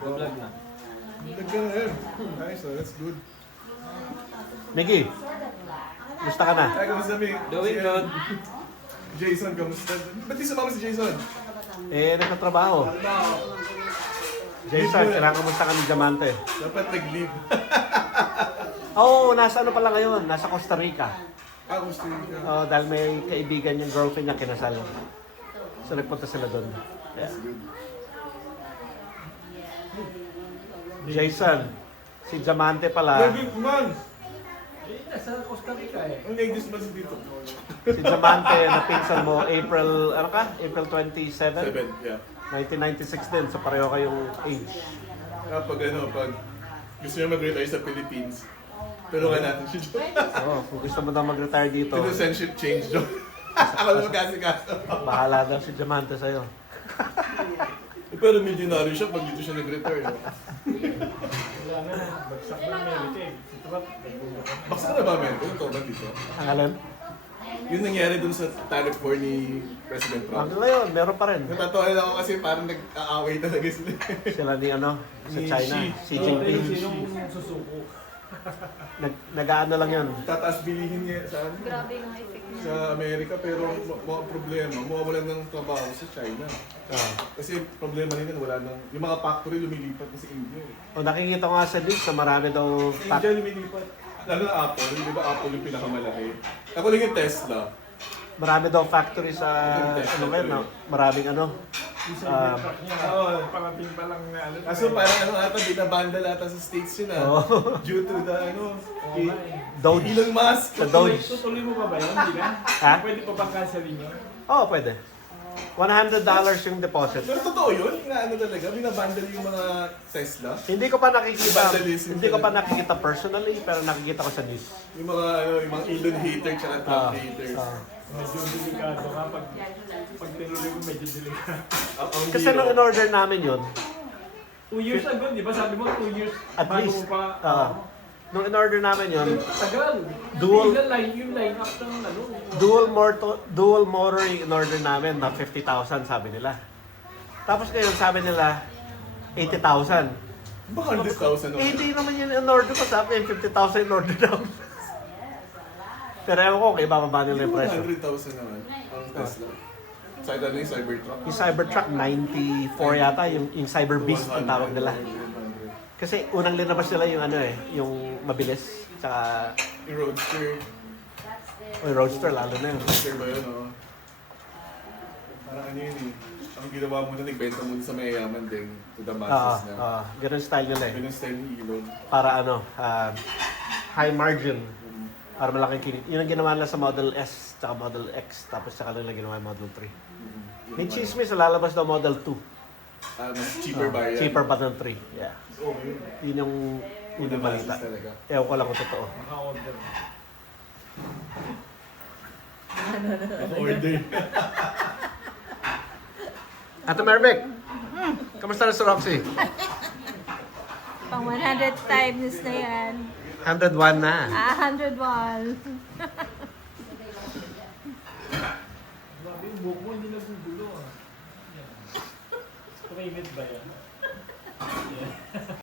Vlog na. Nice, that's good. Mickey, gusto ka na? Ay, kamusta mi? Doing good. Jason, kamusta? Ba't di sumama si Jason? Nagtatrabaho. Jason, kailangan kamusta ka ni Diamante? Dapat nag-leave. Oo, nasa ano pala ngayon? Nasa Costa Rica. Gusto niya. Dahil may kaibigan yung girlfriend niya kinasal. So nagpunta sila doon. Yeah. Jason, si Diamante pala. Lagi man! Nasa Costa Rica eh. Ang ladies mas dito. Si Diamante na pinsan mo, April, ano ka? April 27? 7, yeah. 1996 din, so pareho kayong age. Pag gusto niya mag-retire sa Philippines, tulungan natin si Joe. Kung gusto mo na mag-retire dito, Citizenship change, Joe. Ako na magkasikaso. bahala daw si Diamante sa'yo. Pero millionaire siya pag dito siya nag-retire. No? Wala na. Bagsak na Amerika eh. Si Trump, nagbulo ka. Baksa na ba, Amerika? Ito ba dito? Ang alam? Yung nangyari dun sa tariff war ni President Trump. Hanggang ngayon, meron pa rin. Natatawa lang ako kasi parang nag-aaway talaga sila. Sila ni ano, sa Ni China, Xi Jinping. Sinong susuko? Nag-aano lang yun. Tataas bilihin niya sa, Grabe yung effect niya. sa Amerika pero mga problema, mawawalan ng trabaho sa China. Kasi problema nila wala nang, yung mga factory lumilipat na sa India. O nakikita ko nga sa news na marami daw Sa India lumilipat. Lalo na Apple, di ba Apple yung pinakamalaki? Ako lang yung Tesla. marami daw factory sa ano ngayon, no? Maraming ano. Yung cyber truck niya. Oo. Parating pa lang na ano. Kaso parang ano ata, binabandal ata sa States yun Due to the Doge. Elon Musk. Sa Doge. Tutuloy mo pa ba yun? Hindi na? Ha? Pwede pa bang cancelin yun? Oo, pwede. $100 yung deposit. Pero totoo yun, inaano talaga, binabandal yung mga Tesla. Hindi ko pa nakikita, Vandalism hindi ko pa talaga. nakikita personally, pero nakikita ko sa news. Yung mga yung mga Elon hater tsaka Trump haters. Medyo delikado ka pag tinuloy mo medyo delikado. Ang Kasi biro. nung in-order namin yun, 2 years ago, di ba? Sabi mo 2 years at bago least, mo pa. nung in-order namin yun, Tagal. Dual- Yung line, yung line up ng ano. dual motor yung in-order namin na 50,000 sabi nila. Tapos ngayon sabi nila 80,000. Baka 100,000 Eh hindi naman yun in-order ko, sabi yung 50,000 in-order daw. Pero ewan ko kung ibababa nila yung presyo. 100,000 naman ang Tesla. Sa ano yung Cybertruck? Yung Cybertruck 94 yata, yung Cyber Beast ang tawag nila. Kasi unang linabas nila yung ano yung mabilis, tsaka Yung Roadster. yung Roadster lalo na yun. Roadster ba yun, Parang ano yun Ang ginawa mo na, nagbenta mo sa mayayaman din to the masses na. Ganun style nila eh. Ganun style ni Elon. Para ano, high margin. Para malaking kinit. Yun ang ginawa nila sa Model S, tsaka Model X, tapos tsaka nila ginawa yung Model 3. May chismis, lalabas daw Model 2. Mas cheaper ba yan? Cheaper pa ng 3. Yeah. Oo, yun. Yun yung balita. Talaga. Ewan ko lang kung totoo. Naka-order. Order. Ate Mervic, kamusta na si Roxy? Pang 100 times na yan. 101 na. 101. Grabe yung buhok mo, hindi nagugulo Yan. Straight ba yan? Yan.